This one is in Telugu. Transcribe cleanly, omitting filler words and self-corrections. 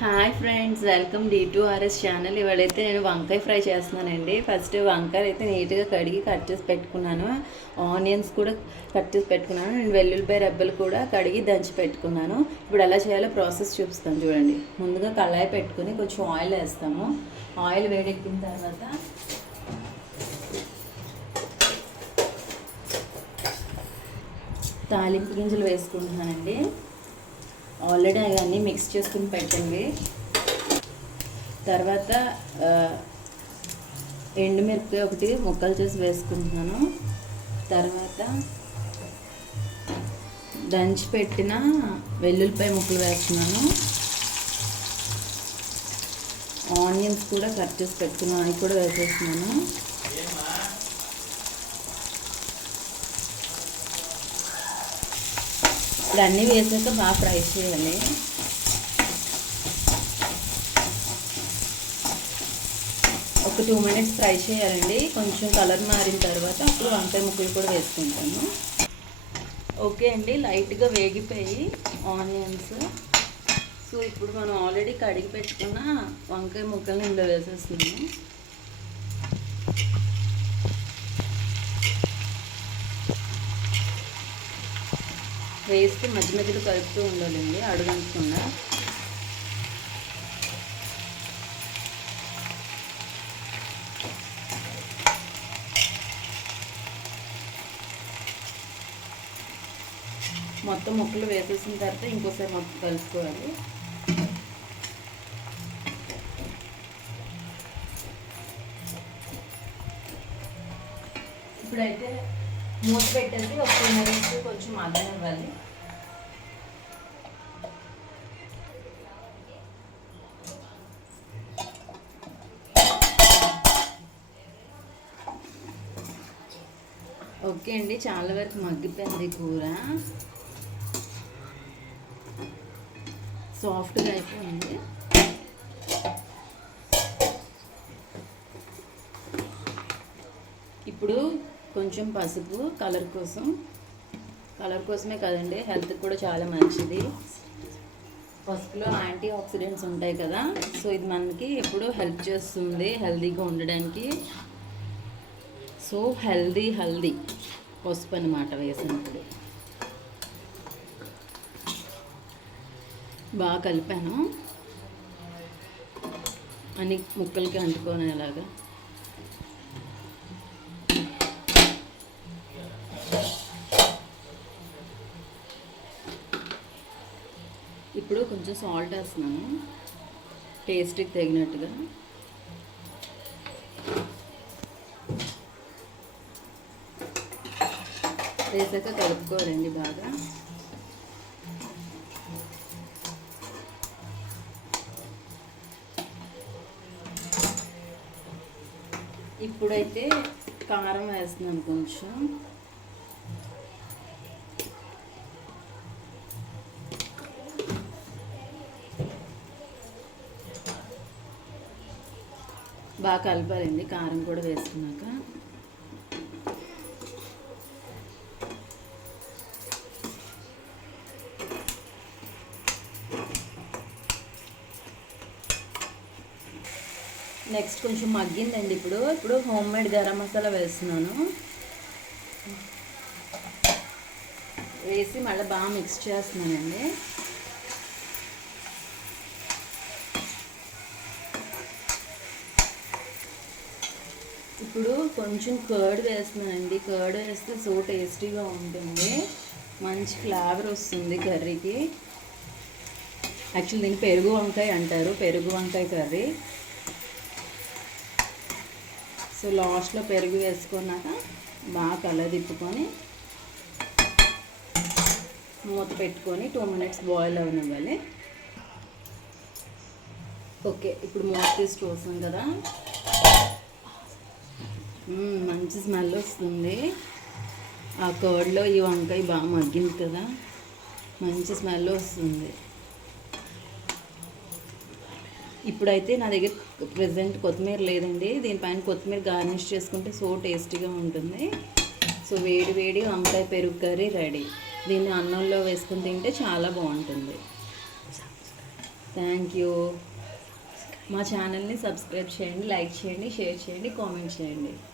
Hi friends, welcome D2RS channel. ఇవాళైతే నేను వంకాయ ఫ్రై చేస్తున్నానండి. ఫస్ట్ వంకాయ అయితే నీట్గా కడిగి కట్ చేసి పెట్టుకున్నాను. ఆనియన్స్ కూడా కట్ చేసి పెట్టుకున్నాను. నేను వెల్లుల్లిపాయ రెబ్బలు కూడా కడిగి దంచి పెట్టుకున్నాను. ఇప్పుడు ఎలా చేయాలో ప్రాసెస్ చూపిస్తాను చూడండి. ముందుగా కళాయి పెట్టుకుని కొంచెం ఆయిల్ వేస్తాము. ఆయిల్ వేడెక్కిన తర్వాత తాలింపు గింజలు వేసుకుంటున్నానండి. ఆల్రెడీ అవన్నీ మిక్స్ చేసుకుని పెట్టండి. తర్వాత ఎండుమిరపకాయ ఒకటి ముక్కలు చేసి వేసుకుంటున్నాను. తర్వాత దంచి పెట్టిన వెల్లుల్లిపాయ ముక్కలు వేస్తున్నాను. ఆనియన్స్ కూడా కట్ చేసి పెట్టుకున్నాను, అవి కూడా వేసేస్తున్నాను. ఇప్పుడు అన్నీ వేసాక బాగా ఫ్రై చేయాలి. ఒక 2 minutes ఫ్రై చేయాలండి. కొంచెం కలర్ మారిన తర్వాత అప్పుడు వంకాయ ముక్కలు కూడా వేసుకుంటాను. ఓకే అండి, లైట్గా వేగిపోయి ఆనియన్స్. సో ఇప్పుడు మనం ఆల్రెడీ కడిగి పెట్టుకున్న వంకాయ ముక్కల్ని ఇందులో వేసేస్తున్నాము. వేస్తే మధ్య మధ్యలో కలుపుతూ ఉండాలండి, అడుగంటకుండా. మొత్తం ముక్కలు వేసేసిన తర్వాత ఇంకోసారి మొత్తం కలుపుకోవాలి. ఇప్పుడైతే మూత పెట్టేసి ఒక 2 minutes కొంచెం మగ్గనివ్వాలి. ఓకే అండి, చాలా వరకు మగ్గిపోయింది కూర, సాఫ్ట్గా అయిపోయింది. ఇప్పుడు కొంచెం పసుపు కలర్ కోసమే కదండి, హెల్త్కి కూడా చాలా మంచిది. పసుపులో యాంటీ ఆక్సిడెంట్స్ ఉంటాయి కదా, సో ఇది మనకి ఎప్పుడు హెల్ప్ చేస్తుంది హెల్తీగా ఉండడానికి. సో హెల్దీ పసుపు అన్నమాట వేసినప్పుడు. బాగా కలిపాను అన్ని ముక్కలకి అంటుకోనేలాగా. ఇప్పుడు కొంచెం సాల్ట్ వేస్తున్నాను, టేస్ట్కి తగినట్టుగా. వేసాక కలుపుకోవాలండి బాగా. ఇప్పుడైతే కారం వేస్తున్నాను కొంచెం. బాగా కలపాలండి కారం కూడా వేసుకున్నాక. నెక్స్ట్ కొంచెం మగ్గిందండి. ఇప్పుడు హోమ్ మేడ్ గరం మసాలా వేస్తున్నాను. వేసి మళ్ళీ బాగా మిక్స్ చేస్తున్నానండి. ఇప్పుడు కొంచెం కర్డ్ వేస్తున్నానండి. కర్డ్ వేస్తే సో టేస్టీగా ఉంటుంది, మంచి ఫ్లేవర్ వస్తుంది కర్రీకి. యాక్చువల్లీ దీన్ని పెరుగు వంకాయ అంటారు, పెరుగు వంకాయ కర్రీ. సో లాస్ట్లో పెరుగు వేసుకున్నాక బాగా కలర్ తిప్పుకొని మూత పెట్టుకొని 2 minutes బాయిల్ అవనివ్వాలి. ఓకే, ఇప్పుడు మూత తీసి చూసాం కదా, మంచి స్మెల్ వస్తుంది. ఆ కర్డ్లో ఈ వంకాయ బాగా మగ్గింది కదా, మంచి స్మెల్ వస్తుంది. ఇప్పుడైతే నా దగ్గర ప్రెజెంట్ కొత్తిమీర లేదండి. దీనిపైన కొత్తిమీర గార్నిష్ చేసుకుంటే సో టేస్టీగా ఉంటుంది. సో వేడి వంకాయ పెరుగు కర్రీ రెడీ. దీన్ని అన్నంలో వేసుకుని తింటే చాలా బాగుంటుంది. Thank you. మా ఛానల్ని సబ్స్క్రైబ్ చేయండి, లైక్ చేయండి, షేర్ చేయండి, కామెంట్ చేయండి.